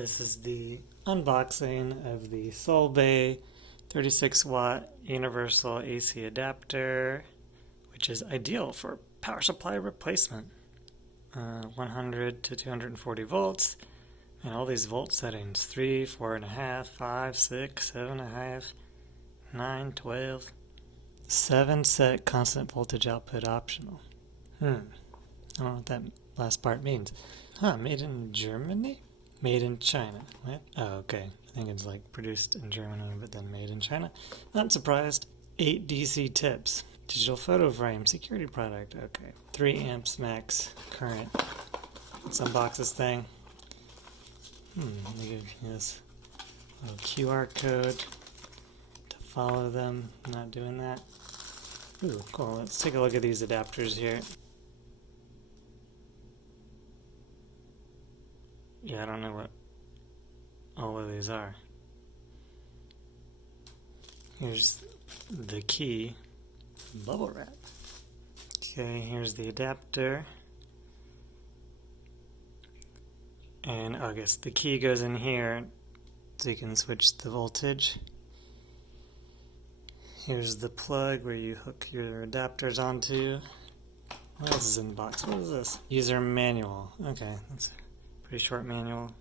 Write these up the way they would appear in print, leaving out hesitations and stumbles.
This is the unboxing of the SoulBay 36 watt universal AC adapter, which is ideal for power supply replacement. 100 to 240 volts, and all these volt settings: 3, 4.5, 5, 6, 7.5, 9, 12. 7 set constant voltage output optional. I don't know what that last part means. Made in Germany? Made in China. What? Oh, okay. I think it's like produced in Germany, but then made in China. Not surprised. 8 DC tips. Digital photo frame. Security product. Okay. 3 amps max current. Let's unbox this thing. They give you this little QR code to follow them. I'm not doing that. Ooh, cool. Let's take a look at these adapters here. Yeah, I don't know what all of these are. Here's the key. Bubble wrap. Okay, here's the adapter. And I guess the key goes in here so you can switch the voltage. Here's the plug where you hook your adapters onto. What else is in the box? What is this? User manual. Okay, that's a pretty short manual.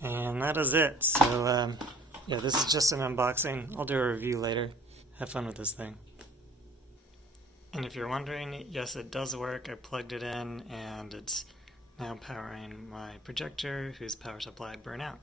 And that is it. So, yeah, this is just an unboxing. I'll do a review later. Have fun with this thing. And if you're wondering, yes, it does work. I plugged it in, and it's now powering my projector, whose power supply burned out.